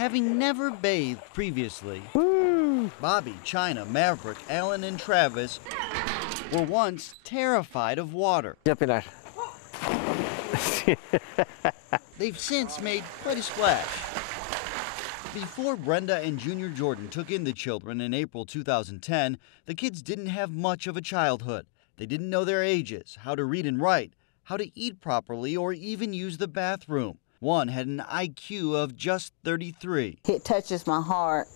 Having never bathed previously, Bobby, China, Maverick, Alan, and Travis were once terrified of water. Jump in there. They've since made quite a splash. Before Brenda and Junior Jordan took in the children in April 2010, the kids didn't have much of a childhood. They didn't know their ages, how to read and write, how to eat properly, or even use the bathroom. One had an IQ of just 33. It touches my heart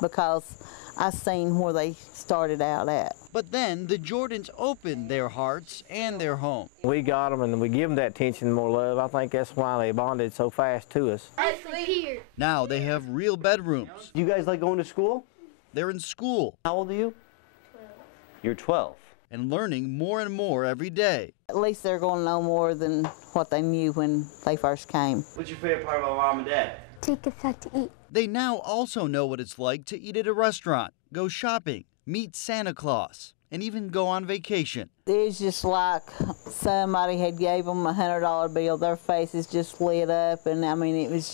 because I've seen where they started out at. But then the Jordans opened their hearts and their home. We got them and we give them that attention and more love. I think that's why they bonded so fast to us. I sleep here. Now they have real bedrooms. You guys like going to school? They're in school. How old are you? 12. You're 12. And learning more and more every day. At least they're going to know more than what they knew when they first came. What's your favorite part about Mom and Dad? Take us out to eat. They now also know what it's like to eat at a restaurant, go shopping, meet Santa Claus, and even go on vacation. It's just like somebody had gave them a $100 bill. Their faces just lit up, and I mean, it was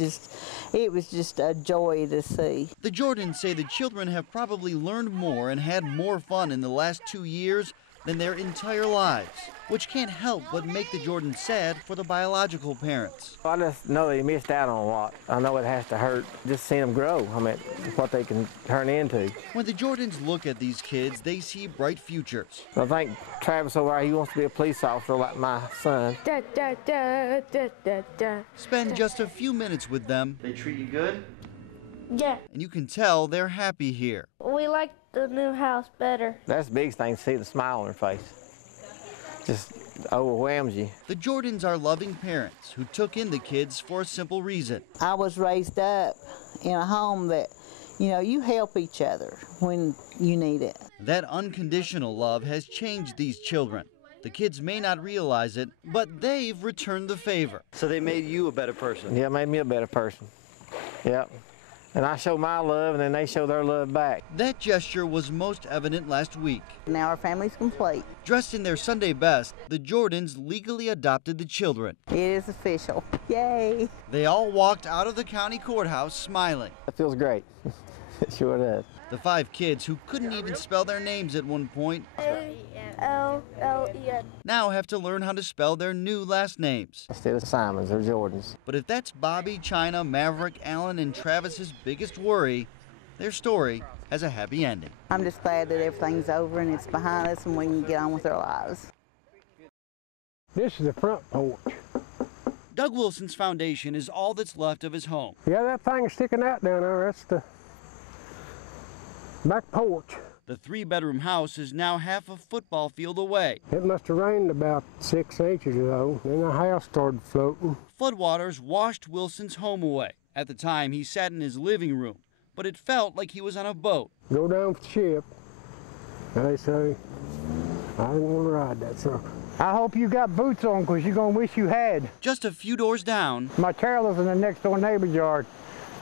just a joy to see. The Jordans say the children have probably learned more and had more fun in the last 2 years than their entire lives, which can't help but make the Jordans sad for the biological parents. I just know they missed out on a lot. I know it has to hurt just seeing them grow. I mean, what they can turn into. When the Jordans look at these kids, they see bright futures. I think Travis over there, he wants to be a police officer like my son. Da, da, da, da, da, da. Spend just a few minutes with them, They treat you good? Yeah. and you can tell they're happy here. We like the new house better. That's the biggest thing, to see the smile on their face. Just overwhelms you. The Jordans are loving parents who took in the kids for a simple reason. I was raised up in a home that, you know, you help each other when you need it. That unconditional love has changed these children. The kids may not realize it, but they've returned the favor. So they made you a better person? Yeah, it made me a better person. Yep. And I show my love, and then they show their love back. That gesture was most evident last week. Now our family's complete. Dressed in their Sunday best, the Jordans legally adopted the children. It is official. Yay! They all walked out of the county courthouse smiling. It feels great. It sure does. The 5 kids who couldn't even spell their names at one point A-L-L-E-N. now have to learn how to spell their new last names. Instead of Simons or Jordans. But if that's Bobby, China, Maverick, Alan, and Travis's biggest worry, their story has a happy ending. I'm just glad that everything's over and it's behind us and we can get on with our lives. This is the front porch. Doug Wilson's foundation is all that's left of his home. Yeah, that thing sticking out down there, that's the back porch. The 3-bedroom house is now half a football field away. It must have rained about 6 inches ago, and the house started floating. Floodwaters washed Wilson's home away. At the time, he sat in his living room, but it felt like he was on a boat. Go down with the ship. They say, I didn't want to ride that sucker. I hope you got boots on, because you're going to wish you had. Just a few doors down, My trailer's in the next door neighbor's yard.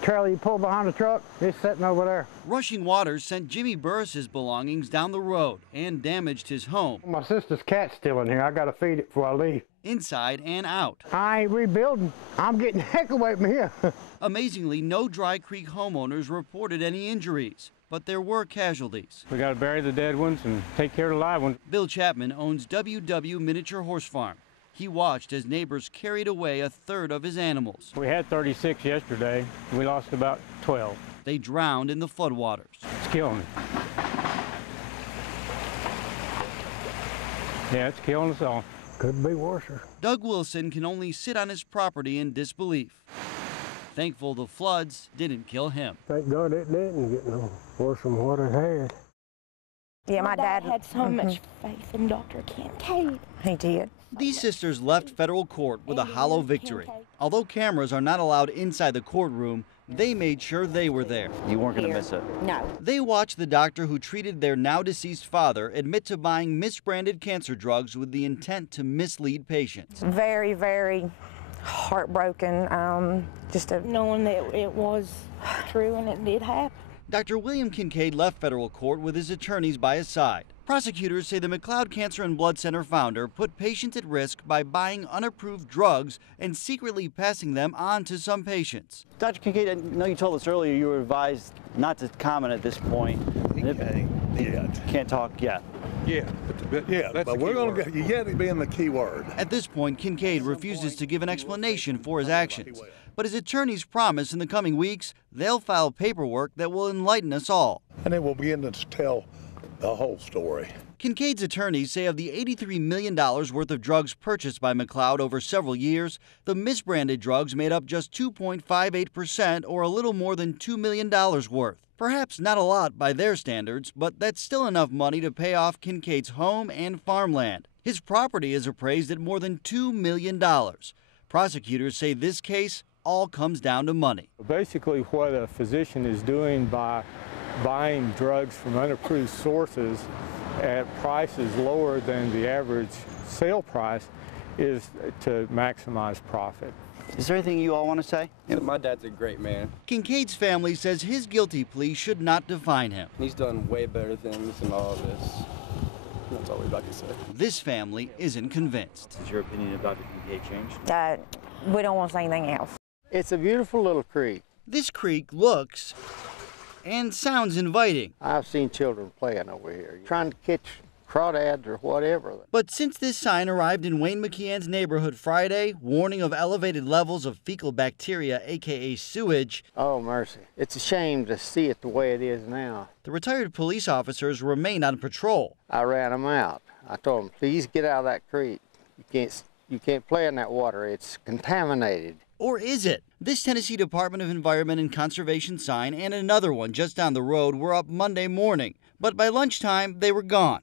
Trailer you pull behind the truck, it's sitting over there. rushing waters sent Jimmy Burris's belongings down the road and damaged his home, My sister's cat's still in here. I got to feed it before I leave. inside and out. I ain't rebuilding. I'm getting heck away from here. Amazingly, no Dry Creek homeowners reported any injuries, but there were casualties. We got to bury the dead ones and take care of the live ones. Bill Chapman owns WW Miniature Horse Farm. He watched as neighbors carried away a third of his animals. We had 36 yesterday. We lost about 12. They drowned in the floodwaters. It's killing me. Yeah, it's killing us all. Could be worse. Doug Wilson can only sit on his property in disbelief. Thankful the floods didn't kill him. Thank God it didn't get no worse than what it had. Yeah, my dad had so much faith in Dr. Kincaid. He did. These sisters left federal court with a hollow victory. Although cameras are not allowed inside the courtroom, they made sure they were there. You weren't going to miss it. No. They watched the doctor who treated their now-deceased father admit to buying misbranded cancer drugs with the intent to mislead patients. Very, very heartbroken. Knowing that it was true and it did happen. Dr. William Kincaid left federal court with his attorneys by his side. Prosecutors say the McLeod Cancer and Blood Center founder put patients at risk by buying unapproved drugs and secretly passing them on to some patients. Dr. Kincaid, I know you told us earlier you were advised not to comment at this point. Can't talk yet. Yeah, but we're going to get yet being the key word. At this point, Kincaid refuses to give an explanation for his actions. But his attorneys promise in the coming weeks they'll file paperwork that will enlighten us all. And then we'll begin to tell the whole story. Kincaid's attorneys say of the $83 million worth of drugs purchased by McLeod over several years, the misbranded drugs made up just 2.58%, or a little more than $2 million worth. Perhaps not a lot by their standards, but that's still enough money to pay off Kincaid's home and farmland. His property is appraised at more than $2 million. Prosecutors say this case all comes down to money. Basically, what a physician is doing by buying drugs from unapproved sources at prices lower than the average sale price is to maximize profit. Is there anything you all want to say? My dad's a great man. Kincaid's family says his guilty plea should not define him. He's done way better things than all of this. That's all we'd like to say. This family isn't convinced. Has your opinion of Dr. Kincaid changed? We don't want to say anything else. It's a beautiful little creek. This creek looks and sounds inviting. I've seen children playing over here, trying to catch crawdads or whatever. But since this sign arrived in Wayne McKeon's neighborhood Friday, warning of elevated levels of fecal bacteria, aka sewage. Oh, mercy. It's a shame to see it the way it is now. The retired police officers remain on patrol. I ran them out. I told them, please get out of that creek. You can't play in that water. It's contaminated. Or is it? This Tennessee Department of Environment and Conservation sign and another one just down the road were up Monday morning, but by lunchtime they were gone.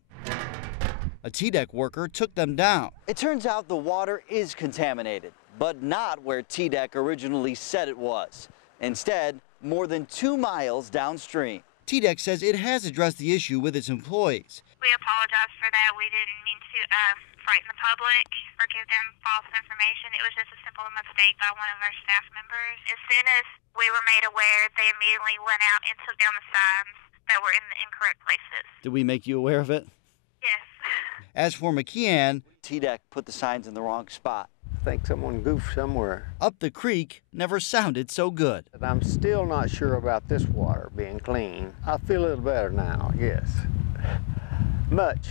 A TDEC worker took them down. It turns out the water is contaminated, but not where TDEC originally said it was. Instead, more than 2 miles downstream. TDEC says it has addressed the issue with its employees. We apologize for that. We didn't mean to frighten the public or give them false information. It was just a simple mistake by one of our staff members. As soon as we were made aware, they immediately went out and took down the signs that were in the incorrect places. Did we make you aware of it? Yes. As for McKeon, TDEC put the signs in the wrong spot. I think someone goofed somewhere. Up the creek never sounded so good. But I'm still not sure about this water being clean. I feel a little better now, yes. Much.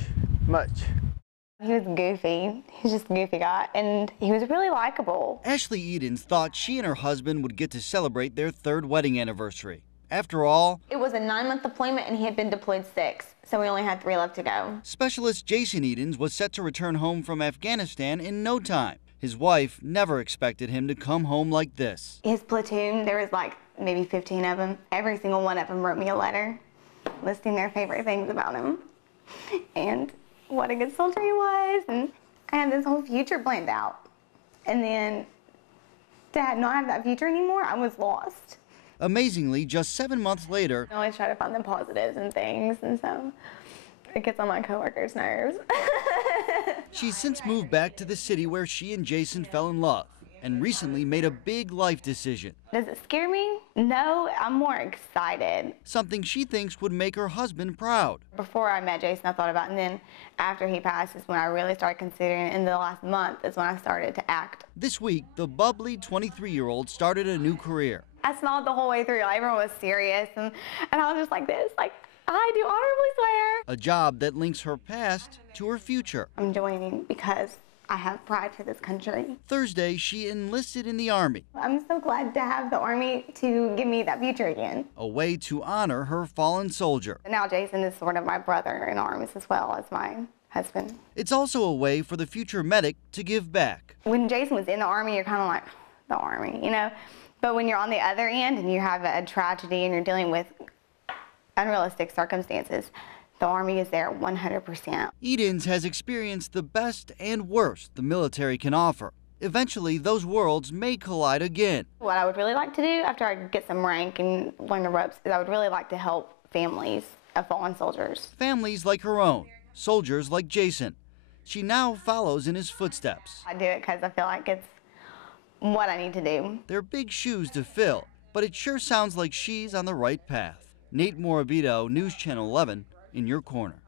He was goofy. He's just a goofy guy, and he was really likable. Ashley Edens thought she and her husband would get to celebrate their 3rd wedding anniversary. After all, it was a 9-month deployment, and he had been deployed 6, so we only had 3 left to go. Specialist Jason Edens was set to return home from Afghanistan in no time. His wife never expected him to come home like this. His platoon, there was like maybe 15 of them. Every single one of them wrote me a letter listing their favorite things about him and what a good soldier he was, and I had this whole future planned out. And then to not have that future anymore, I was lost. Amazingly, just 7 months later, I always try to find the positives in things, and so it gets on my coworkers' nerves. She's since moved back to the city where she and Jason fell in love and recently made a big life decision. Does it scare me? No, I'm more excited. Something she thinks would make her husband proud. Before I met Jason, I thought about it, and then after he passed is when I really started considering it. In the last month is when I started to act. This week, the bubbly 23-year-old started a new career. I smiled the whole way through. Everyone was serious, and I was just like this, like, I do honorably swear. A job that links her past to her future. I'm joining because I have pride for this country. Thursday, she enlisted in the Army. I'm so glad to have the Army to give me that future again. A way to honor her fallen soldier. Now Jason is sort of my brother in arms as well as my husband. It's also a way for the future medic to give back. When Jason was in the Army, you're kind of like, the Army, you know? But when you're on the other end and you have a tragedy and you're dealing with unrealistic circumstances, the Army is there 100%. Edens has experienced the best and worst the military can offer. Eventually, those worlds may collide again. What I would really like to do after I get some rank and learn the ropes is I would really like to help families of fallen soldiers. Families like her own, soldiers like Jason. She now follows in his footsteps. I do it because I feel like it's what I need to do. They're big shoes to fill, but it sure sounds like she's on the right path. Nate Morabito, News Channel 11, in your corner.